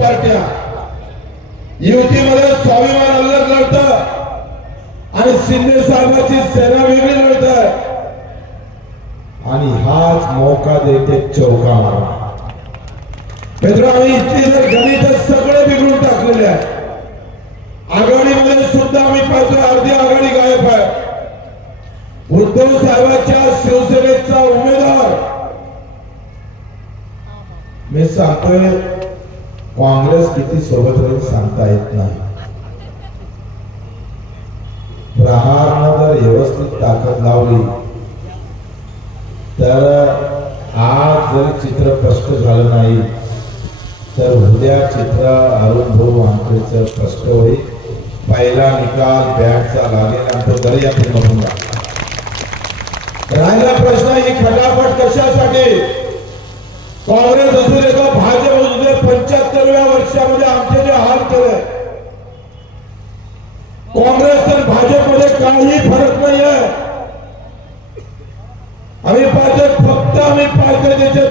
पार्ट्या युतीमध्ये स्वाभिमान अलग लढतं आणि शिंदे साहेबांची सेना वेगळी लढत आहे आणि हाच मौका देते चौका मारणार. मित्रांनो, इथली जर गणित सगळे बिघडून टाकलेले आहे. आघाडीमध्ये सुद्धा आम्ही पाहतोय अर्धी आघाडी गायब आहे. उद्धव साहेबांच्या शिवसेनेचा उमेदवार मी सांगतोय, काँग्रेस किती सोबत राहील सांगता येत नाही. प्रहारनं जर व्यवस्थित ताकद लावली तर आज जर चित्र स्पष्ट झालं नाही तर उद्या चित्र अरुण भाऊ वानखेडेचं स्पष्ट होईल. पहिला निकाल बॅटचा लागेल आणि तो दर्यापूरमधून राहिला प्रश्न ही खटापट कशासाठी? काँग्रेस असू दे का भाजप असू दे, 75व्या वर्षामध्ये आमचे जे हाल केले, काँग्रेस तर भाजपमध्ये काही फरक नाही आहे. आम्ही पाहतो, फक्त आम्ही पाहतो त्याचे